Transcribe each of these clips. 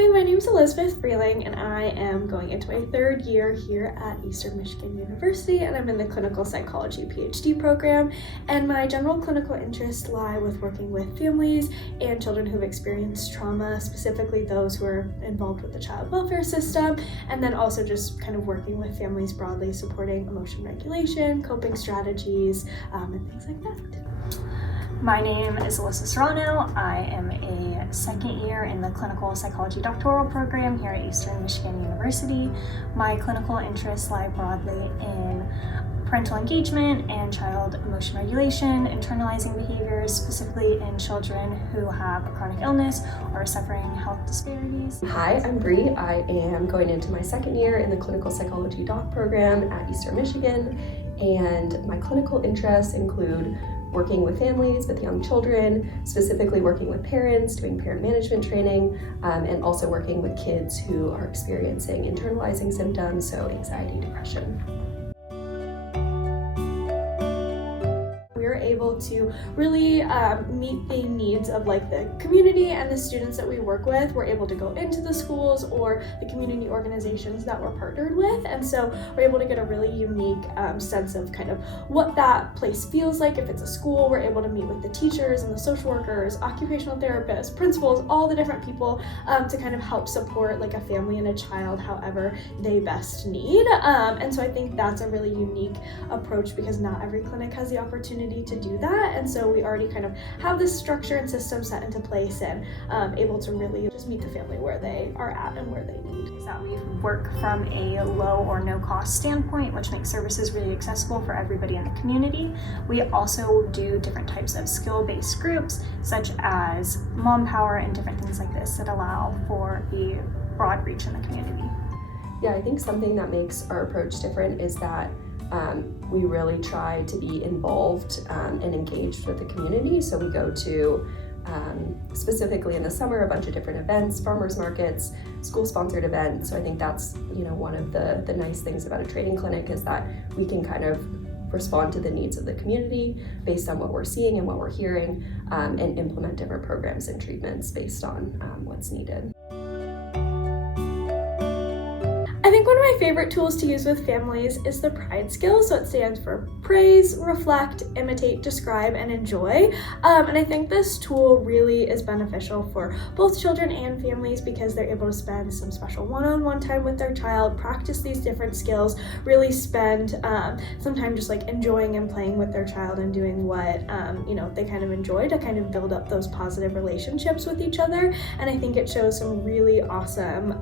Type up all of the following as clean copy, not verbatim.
Hi, my name is Elizabeth Freeling, and I am going into my third year here at Eastern Michigan University, and I'm in the clinical psychology PhD program. And my general clinical interests lie with working with families and children who've experienced trauma, specifically those who are involved with the child welfare system, and then also just kind of working with families broadly, supporting emotion regulation, coping strategies, and things like that. My name is Alyssa Serrano. I am a second year in the clinical psychology doctoral program here at Eastern Michigan University. My clinical interests lie broadly in parental engagement and child emotion regulation, internalizing behaviors, specifically in children who have a chronic illness or suffering health disparities. Hi, I'm Bree. I am going into my second year in the clinical psychology doc program at Eastern Michigan, and my clinical interests include working with families, with young children, specifically working with parents, doing parent management training, and also working with kids who are experiencing internalizing symptoms, so anxiety, depression. We're able to really meet the needs of the community and the students that we work with. We're able to go into the schools or the community organizations that we're partnered with, and so we're able to get a really unique sense of kind of what that place feels like. If it's a school, we're able to meet with the teachers and the social workers, occupational therapists, principals, all the different people to kind of help support a family and a child however they best need. And so I think that's a really unique approach because not every clinic has the opportunity to do that, and so we already kind of have this structure and system set into place and able to really just meet the family where they are at and where they need. Is that we work from a low or no cost standpoint, which makes services really accessible for everybody in the community. We also do different types of skill-based groups such as mom power and different things like this that allow for the broad reach in the community. Yeah, I think something that makes our approach different is that we really try to be involved and engaged with the community. So we go to, specifically in the summer, a bunch of different events, farmers markets, school-sponsored events. So I think that's one of the nice things about a training clinic is that we can kind of respond to the needs of the community based on what we're seeing and what we're hearing, and implement different programs and treatments based on what's needed. I think one of my favorite tools to use with families is the PRIDE skill. So it stands for praise, reflect, imitate, describe, and enjoy. And I think this tool really is beneficial for both children and families because they're able to spend some special one-on-one time with their child, practice these different skills, really spend some time just enjoying and playing with their child and doing what they kind of enjoy to kind of build up those positive relationships with each other. And I think it shows some really awesome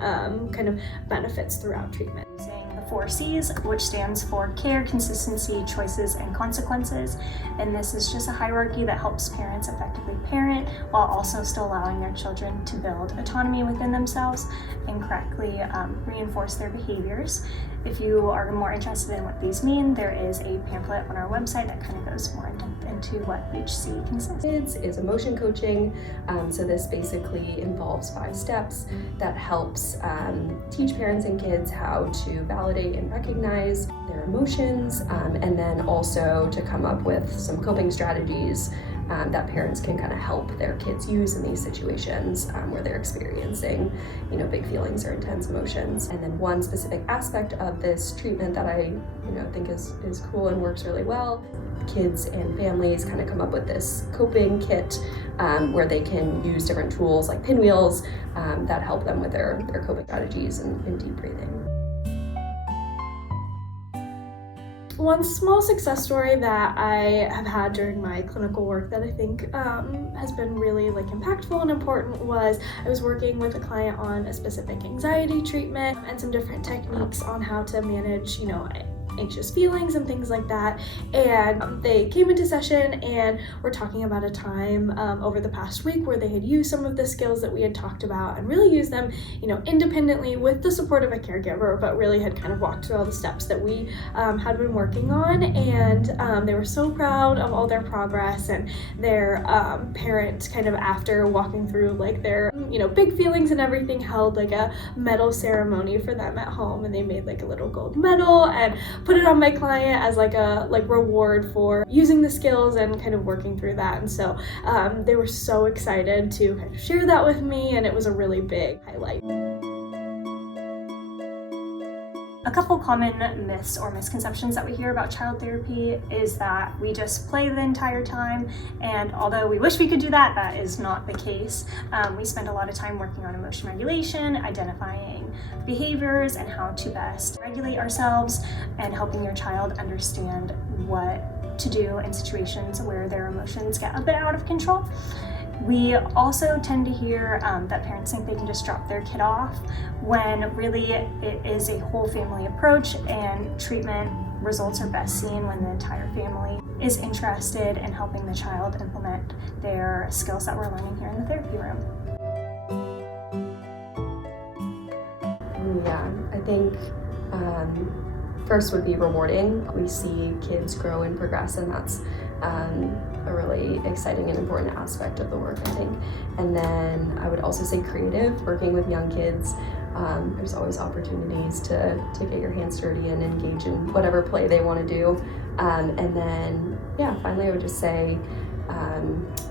kind of benefits throughout treatment. Using the 4 C's, which stands for care, consistency, choices, and consequences. And this is just a hierarchy that helps parents effectively parent while also still allowing their children to build autonomy within themselves and correctly reinforce their behaviors. If you are more interested in what these mean, there is a pamphlet on our website that kind of goes more into what each C consists. Is emotion coaching. So this basically involves 5 steps that helps teach parents and kids how to validate and recognize their emotions, and then also to come up with some coping strategies that parents can kind of help their kids use in these situations where they're experiencing, big feelings or intense emotions. And then one specific aspect of this treatment that I, think is cool and works really well. Kids and families kind of come up with this coping kit where they can use different tools like pinwheels that help them with their coping strategies and deep breathing. One small success story that I have had during my clinical work that I think has been really impactful and important was I was working with a client on a specific anxiety treatment and some different techniques on how to manage, anxious feelings and things like that. And they came into session and were talking about a time over the past week where they had used some of the skills that we had talked about and really used them, independently with the support of a caregiver, but really had kind of walked through all the steps that we had been working on. And they were so proud of all their progress, and their parent kind of after walking through their, big feelings and everything held a medal ceremony for them at home, and they made a little gold medal and put it on my client as like a reward for using the skills and kind of working through that. And so they were so excited to kind of share that with me, and it was a really big highlight. A couple common myths or misconceptions that we hear about child therapy is that we just play the entire time, and although we wish we could do that, that is not the case. We spend a lot of time working on emotion regulation, identifying behaviors and how to best regulate ourselves, and helping your child understand what to do in situations where their emotions get a bit out of control. We also tend to hear that parents think they can just drop their kid off, when really it is a whole family approach, and treatment results are best seen when the entire family is interested in helping the child implement their skills that we're learning here in the therapy room. Yeah, I think first would be rewarding. We see kids grow and progress, and that's a really exciting and important aspect of the work, I think. And then I would also say creative, working with young kids. There's always opportunities to get your hands dirty and engage in whatever play they want to do. And then, yeah, finally I would just say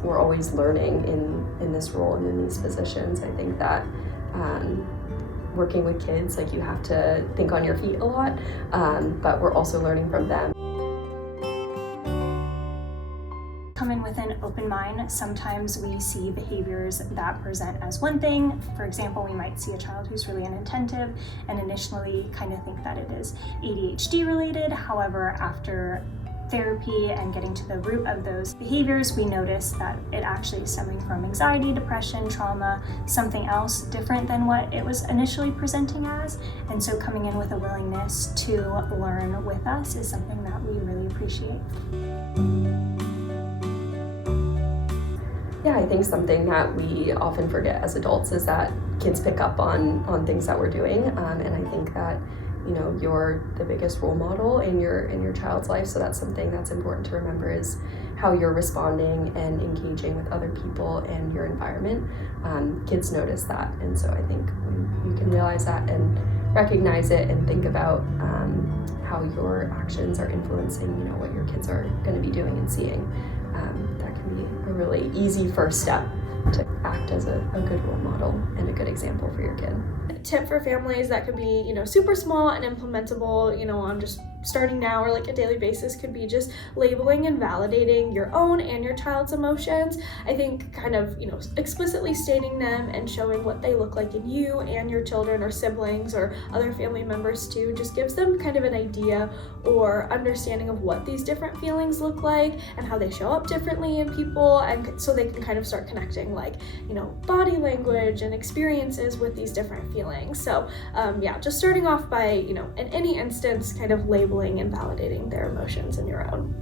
we're always learning in this role and in these positions. I think that working with kids, like, you have to think on your feet a lot, but we're also learning from them. Come in with an open mind. Sometimes we see behaviors that present as one thing. For example, we might see a child who's really inattentive and initially kind of think that it is ADHD related. However, after therapy and getting to the root of those behaviors, we notice that it actually is stemming from anxiety, depression, trauma, something else different than what it was initially presenting as. And so coming in with a willingness to learn with us is something that we really appreciate. Yeah, I think something that we often forget as adults is that kids pick up on things that we're doing, and I think that, you know, you're the biggest role model in your child's life, so that's something that's important to remember, is how you're responding and engaging with other people and your environment. Kids notice that, and so I think when you can realize that and recognize it and think about how your actions are influencing, you know, what your kids are going to be doing and seeing, that can be a really easy first step to act as a good role model and a good example for your kid. Tip for families that could be, you know, super small and implementable, you know, on just starting now or like a daily basis, could be just labeling and validating your own and your child's emotions. I think kind of, you know, explicitly stating them and showing what they look like in you and your children or siblings or other family members too, just gives them kind of an idea or understanding of what these different feelings look like and how they show up differently in people, and so they can kind of start connecting, like, you know, body language and experiences with these different feelings. So yeah, just starting off by, you know, in any instance, kind of labeling and validating their emotions and your own.